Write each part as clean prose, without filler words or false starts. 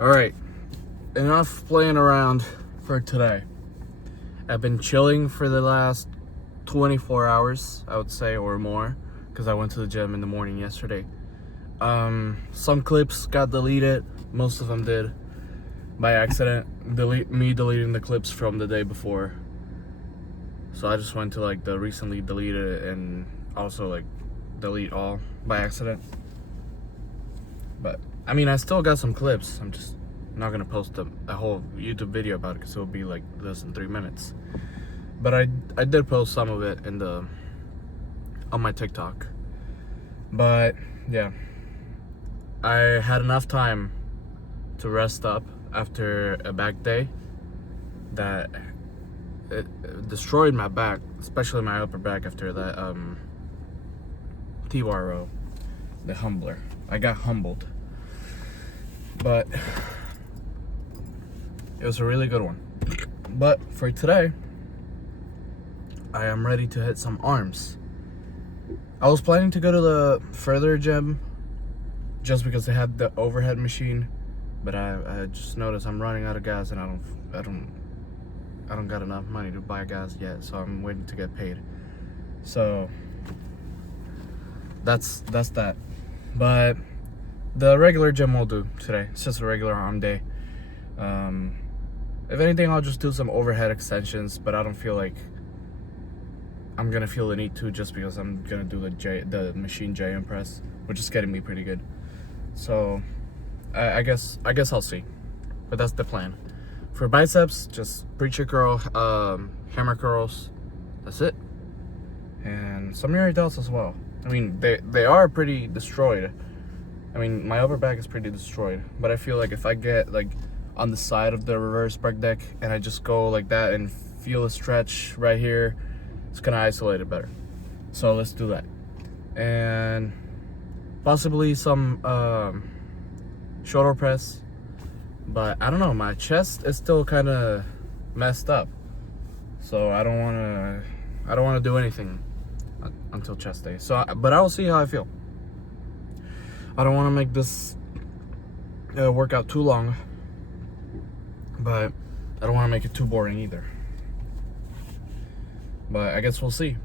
Alright, enough playing around for today. I've been chilling for the last 24 hours, I would say, or more, because I went to the gym in the morning yesterday. Some clips got deleted, most of them did, by accident. Deleting the clips from the day before. So I just went to like the recently deleted and also like delete all by accident. But I mean, I still got some clips. I'm just not gonna post a whole YouTube video about it because it'll be like less than 3 minutes. But I did post some of it on my TikTok. But yeah, I had enough time to rest up after a back day that it destroyed my back, especially my upper back after that T-bar row, the humbler. I got humbled, but it was a really good one. But for today, I am ready to hit some arms. I was planning to go to the further gym just because they had the overhead machine, but I just noticed I'm running out of gas and I don't got enough money to buy gas yet, so I'm waiting to get paid. So that's that. But the regular gym will do today. It's just a regular arm day. If anything, I'll just do some overhead extensions, but I don't feel like I'm gonna feel the need to, just because I'm gonna do the machine JM press, which is getting me pretty good. So I guess I'll see, but that's the plan. For biceps, just preacher curl, hammer curls. That's it, and some rear delts as well. I mean, they are pretty destroyed. I mean, my upper back is pretty destroyed, but I feel like if I get like on the side of the reverse break deck and I just go like that and feel a stretch right here, it's gonna isolate it better. So let's do that, and possibly some shoulder press. But I don't know, my chest is still kind of messed up, so I don't want to do anything until chest day. So but I will see how I feel. I don't want to make this workout too long, but I don't want to make it too boring either. But I guess we'll see.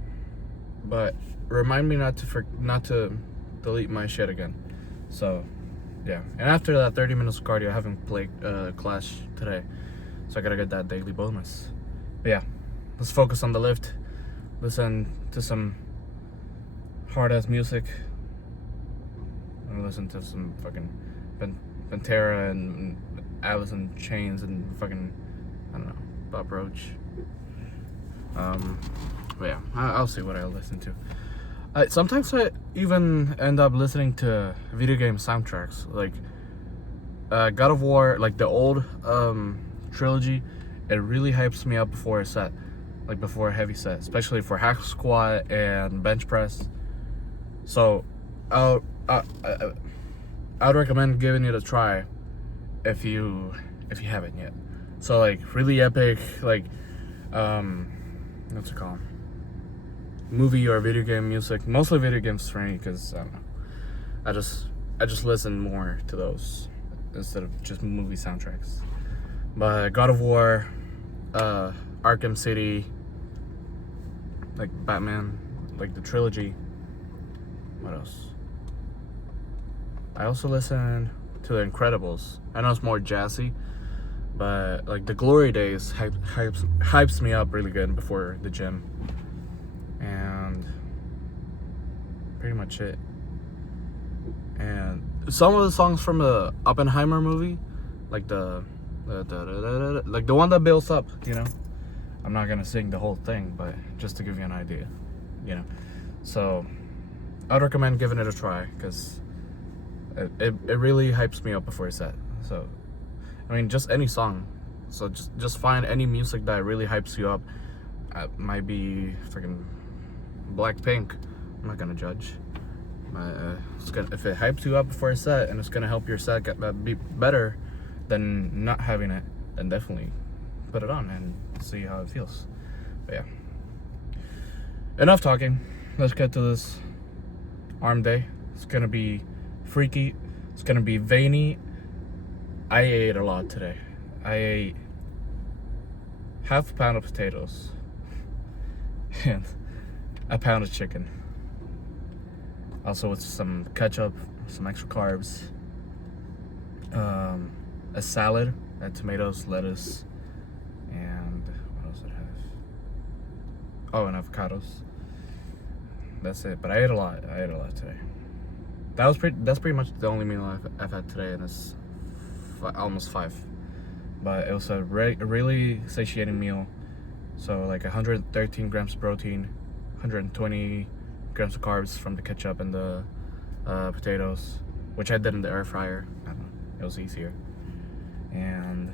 But remind me not to delete my shit again. So yeah, and after that 30 minutes of cardio, I haven't played Clash today, so I gotta get that daily bonus. But yeah, let's focus on the lift, listen to some hard ass music, and listen to some fucking Pantera and Alice in Chains and fucking, I don't know, Bob Roach. But yeah, I'll see what I'll listen to. Sometimes I even end up listening to video game soundtracks, like God of War, like the old trilogy. It really hypes me up before a set, like before a heavy set, especially for hack squat and bench press. So I'd recommend giving it a try if you haven't yet. So like really epic, like what's it called? Movie or video game music, mostly video games for me, because I don't know, I just listen more to those instead of just movie soundtracks. But God of War, Arkham City, like Batman, like the trilogy. What else? I also listen to The Incredibles. I know it's more jazzy, but like the Glory Days hypes me up really good before the gym. And pretty much it. And some of the songs from the Oppenheimer movie, like the one that builds up, you know. I'm not gonna sing the whole thing, but just to give you an idea, you know. So I'd recommend giving it a try, because it really hypes me up before a set. So I mean, just any song. So just find any music that really hypes you up. Might be freaking Blackpink. I'm not gonna judge. If it hypes you up before a set and it's gonna help your set be better than not having it, then definitely put it on and see how it feels. But yeah, enough talking. Let's get to this arm day. It's gonna be freaky. It's gonna be veiny. I ate a lot today. I ate half a pound of potatoes and a pound of chicken. Also with some ketchup, some extra carbs, a salad, and tomatoes, lettuce, and what else did I have? Oh, and avocados. That's it. But I ate a lot. I ate a lot today. That's pretty much the only meal I've had today, and it's almost 5. But it was a really satiating meal. So like 113 grams of protein, 120 grams of carbs from the ketchup and the potatoes, which I did in the air fryer. I don't know, it was easier. And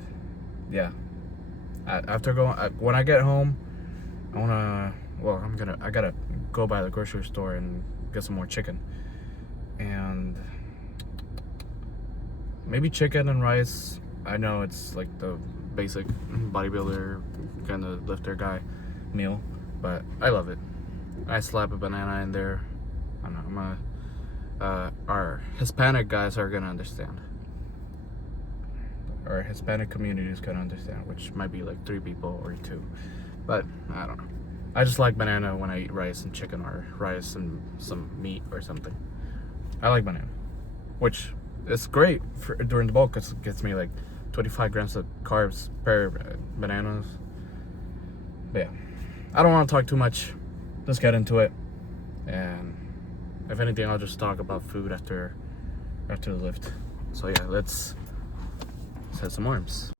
yeah, when I get home, I gotta go by the grocery store and get some more chicken, and maybe chicken and rice. I know it's like the basic bodybuilder kind of lifter guy meal, but I love it. I slap a banana in there. I don't know. Our Hispanic guys are gonna understand. Our Hispanic community is gonna understand, which might be like 3 people or 2, but I don't know. I just like banana when I eat rice and chicken, or rice and some meat or something. I like banana, which is great during the bulk because it gets me like 25 grams of carbs per bananas. But yeah, I don't want to talk too much. Let's get into it. And if anything, I'll just talk about food after the lift. So yeah, let's hit some arms.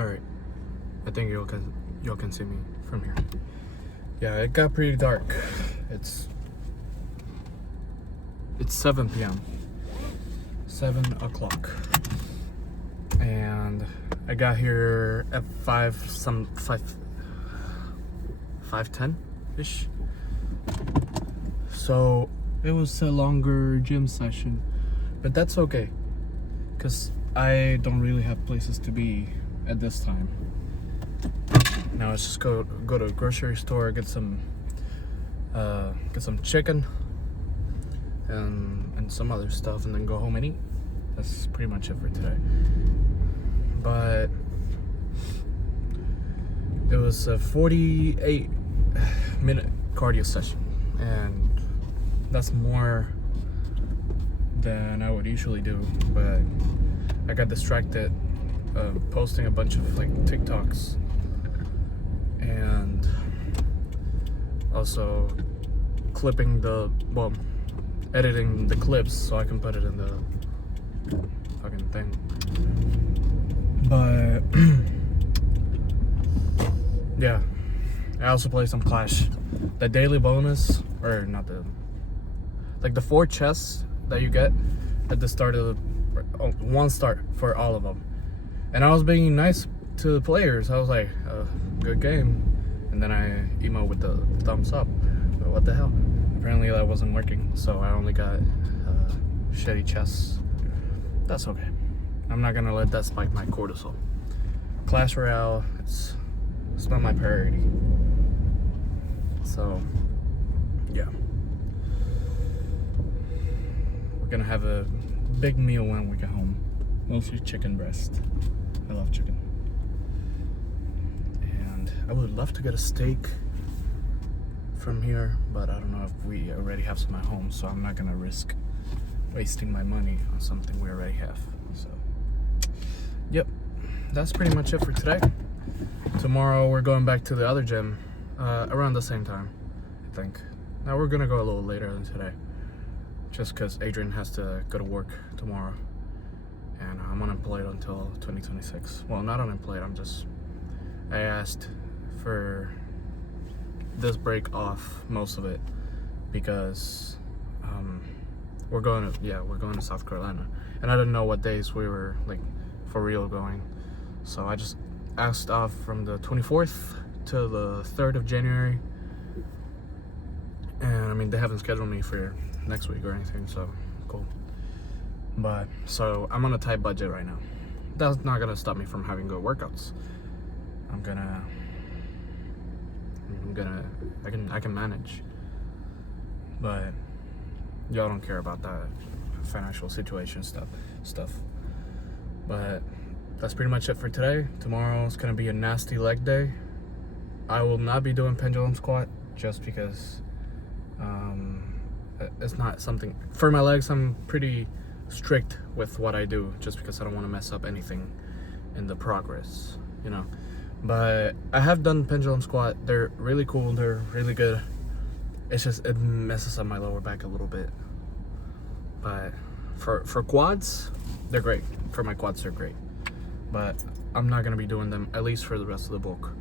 All right, I think y'all can see me from here. Yeah, it got pretty dark. It's 7 p.m. 7 o'clock, and I got here at 5:10 ish. So it was a longer gym session, but that's okay, cause I don't really have places to be at this time. Now let's just go to a grocery store, get some chicken and some other stuff, and then go home and eat. That's pretty much it for today. But it was a 48-minute cardio session, and that's more than I would usually do. But I got distracted posting a bunch of like TikToks, and also editing the clips so I can put it in the fucking thing. But yeah, I also play some Clash. The daily bonus, or not the 4 chests that you get at the start of one start for all of them. And I was being nice to the players. I was like, good game. And then I emote with the thumbs up. But what the hell? Apparently that wasn't working, so I only got shitty chests. That's okay. I'm not gonna let that spike my cortisol. Clash Royale, it's not my priority. So, yeah. We're gonna have a big meal when we get home. Mostly chicken breast. I love chicken. And I would love to get a steak from here, but I don't know if we already have some at home, so I'm not gonna risk wasting my money on something we already have. So, yep, that's pretty much it for today. Tomorrow we're going back to the other gym around the same time, I think. Now we're gonna go a little later than today, just because Adrian has to go to work tomorrow, and I'm unemployed until 2026. Well, not unemployed, I asked for this break off, most of it, because we're going to South Carolina, and I didn't know what days we were like for real going, so I just asked off from the 24th to the 3rd of January. And I mean, they haven't scheduled me for next week or anything, so cool. But so I'm on a tight budget right now. That's not gonna stop me from having good workouts. I can manage. But y'all don't care about that financial situation stuff. But that's pretty much it for today. Tomorrow's gonna be a nasty leg day. I will not be doing pendulum squat just because it's not something for my legs. I'm pretty strict with what I do, just because I don't want to mess up anything in the progress, you know. But I have done pendulum squat. They're really cool. They're really good. It's just it messes up my lower back a little bit. But for quads, they're great. For my quads, they're great. But I'm not gonna be doing them, at least for the rest of the bulk.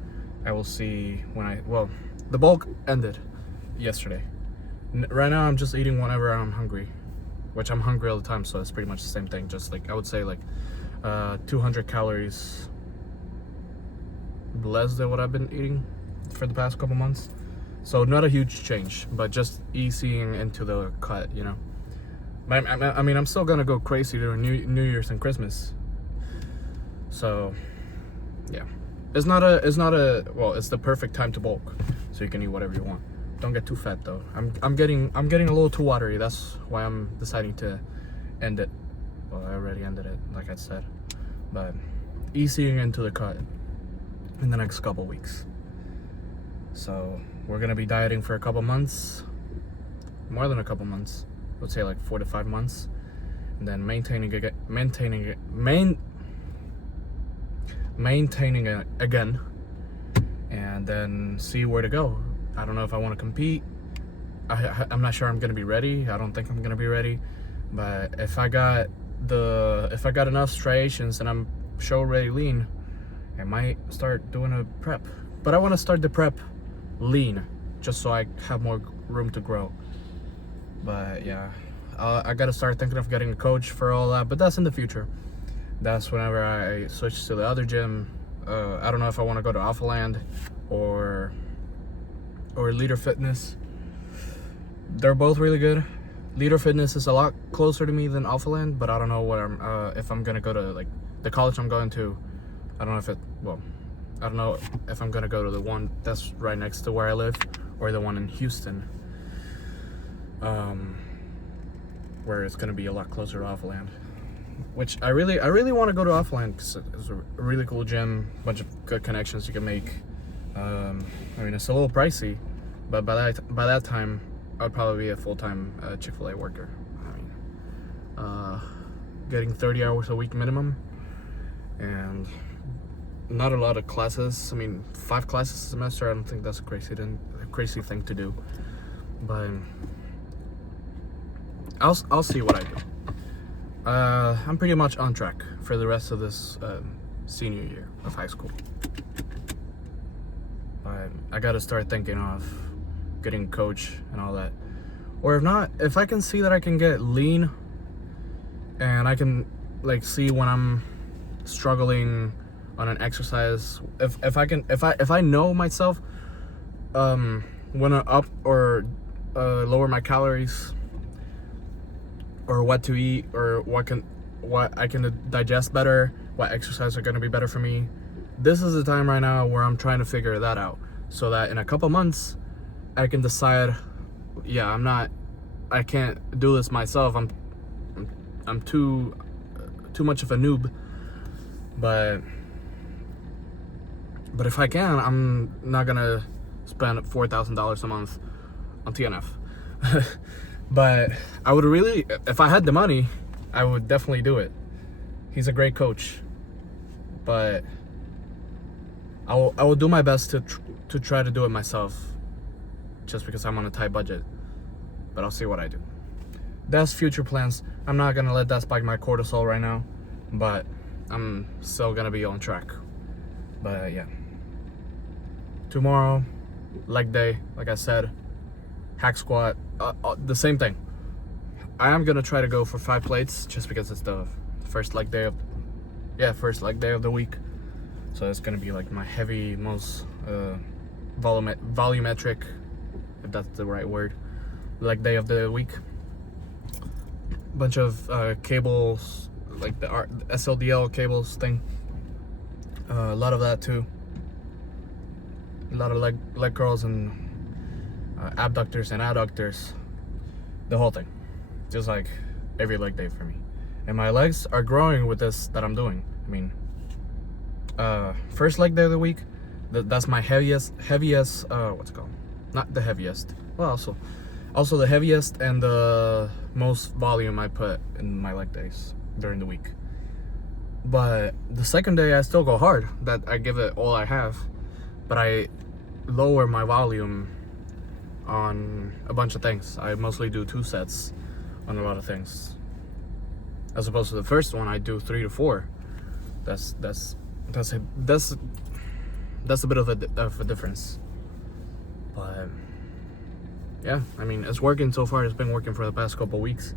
I will see when the bulk ended yesterday. Right now I'm just eating whenever I'm hungry, which I'm hungry all the time, so it's pretty much the same thing. Just like I would say 200 calories less than what I've been eating for the past couple months. So not a huge change, but just easing into the cut, you know. I mean, I'm still gonna go crazy during New Year's and Christmas. So, yeah, it's the perfect time to bulk, so you can eat whatever you want. Don't get too fat though. I'm getting a little too watery. That's why I'm deciding to end it. Well, I already ended it, like I said, but easing into the cut in the next couple weeks. So we're gonna be dieting for a couple months, more than a couple months. I would say like 4 to 5 months, and then maintaining it again, and then see where to go. I don't know if I want to compete. I'm not sure I'm gonna be ready. I don't think I'm gonna be ready, but if I got enough striations and I'm show ready lean, I might start doing a prep. But I want to start the prep lean, just so I have more room to grow. But yeah, I gotta start thinking of getting a coach for all that, but that's in the future. That's whenever I switch to the other gym. I don't know if I want to go to Alpha Land or Leader Fitness. They're both really good. Leader Fitness is a lot closer to me than Alpha Land, but I don't know what if I'm gonna go to like the college I'm going to. I don't know if I'm gonna go to the one that's right next to where I live or the one in Houston, where it's gonna be a lot closer to Alpha Land. Which I really want to go to Alpha Land because it's a really cool gym, bunch of good connections you can make. I mean, it's a little pricey, but by that time, I'd probably be a full-time Chick-fil-A worker. I mean, getting 30 hours a week minimum, and not a lot of classes. I mean, 5 classes a semester. I don't think that's a crazy thing to do, but I'll see what I do. I'm pretty much on track for the rest of this senior year of high school. I gotta start thinking of getting a coach and all that. Or if not, if I can see that I can get lean and I can like see when I'm struggling on an exercise, if I know myself when I up or lower my calories, or what to eat, or what I can digest better, what exercises are gonna be better for me. This is the time right now where I'm trying to figure that out, so that in a couple months I can decide, yeah, I can't do this myself. I'm too much of a noob, but if I can, I'm not gonna spend $4,000 a month on TNF. But I would really, if I had the money, I would definitely do it. He's a great coach, but I will do my best to try to do it myself, just because I'm on a tight budget. But I'll see what I do. That's future plans. I'm not gonna let that spike my cortisol right now, but I'm still gonna be on track. But yeah, tomorrow, leg day, like I said, hack squat, the same thing. I am gonna try to go for 5 plates just because it's the first leg day of the week. So it's gonna be like my heavy, most volumetric, if that's the right word, leg day of the week. Bunch of cables, like the SLDL cables thing. A lot of that too. A lot of leg curls and abductors and adductors, the whole thing, just like every leg day for me. And my legs are growing with this that I'm doing. I mean, first leg day of the week, that's my heaviest what's it called, not the heaviest, well, also the heaviest and the most volume I put in my leg days during the week. But the second day I still go hard, that I give it all I have, but I lower my volume on a bunch of things. I mostly do 2 sets on a lot of things, as opposed to the first one I do 3 to 4. That's a bit of a difference. But yeah, I mean, it's working so far. It's been working for the past couple weeks.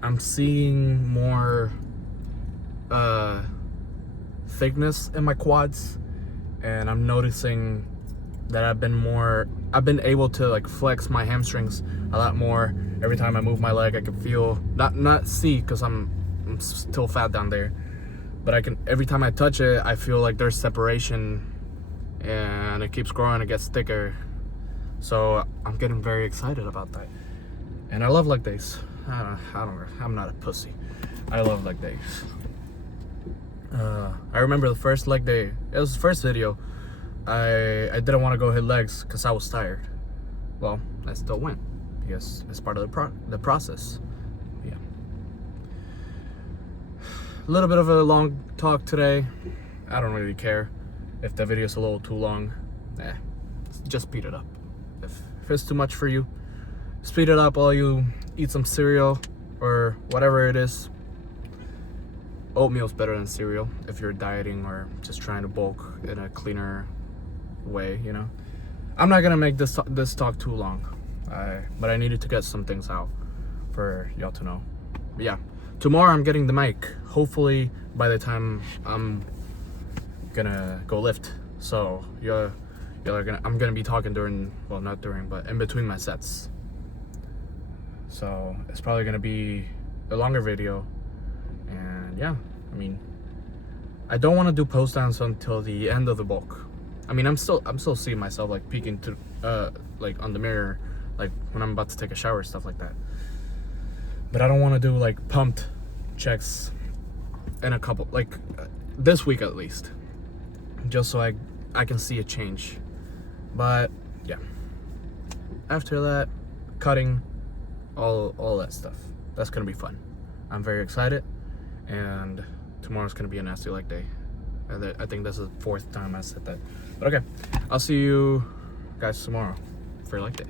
I'm seeing more thickness in my quads, and I'm noticing that I've been able to like flex my hamstrings a lot more. Every time I move my leg, I can feel, not see, because I'm still fat down there, but I can, every time I touch it, I feel like there's separation, and it keeps growing, it gets thicker. So I'm getting very excited about that. And I love leg days. I'm not a pussy. I love leg days. I remember the first leg day, it was the first video, I didn't want to go hit legs because I was tired. Well, I still went because it's part of the process. Yeah. A little bit of a long talk today. I don't really care if the video's a little too long. Just speed it up. If it's too much for you, speed it up while you eat some cereal or whatever it is. oatmeal's better than cereal if you're dieting or just trying to bulk in a cleaner way, you know. I'm not gonna make this talk too long, but I needed to get some things out for y'all to know. But yeah, tomorrow I'm getting the mic. Hopefully by the time I'm gonna go lift, so I'm gonna be talking during, well, not during, but in between my sets. So it's probably gonna be a longer video. And yeah, I mean, I don't want to do post downs until the end of the bulk. I mean, I'm still seeing myself like peeking to like on the mirror, like when I'm about to take a shower, stuff like that. But I don't want to do like pumped checks in a couple, like this week at least, just so I can see a change. But yeah, after that, cutting, all that stuff, that's gonna be fun. I'm very excited. And tomorrow's gonna be a nasty leg day. I think this is the 4th time I said that. But okay, I'll see you guys tomorrow for leg day.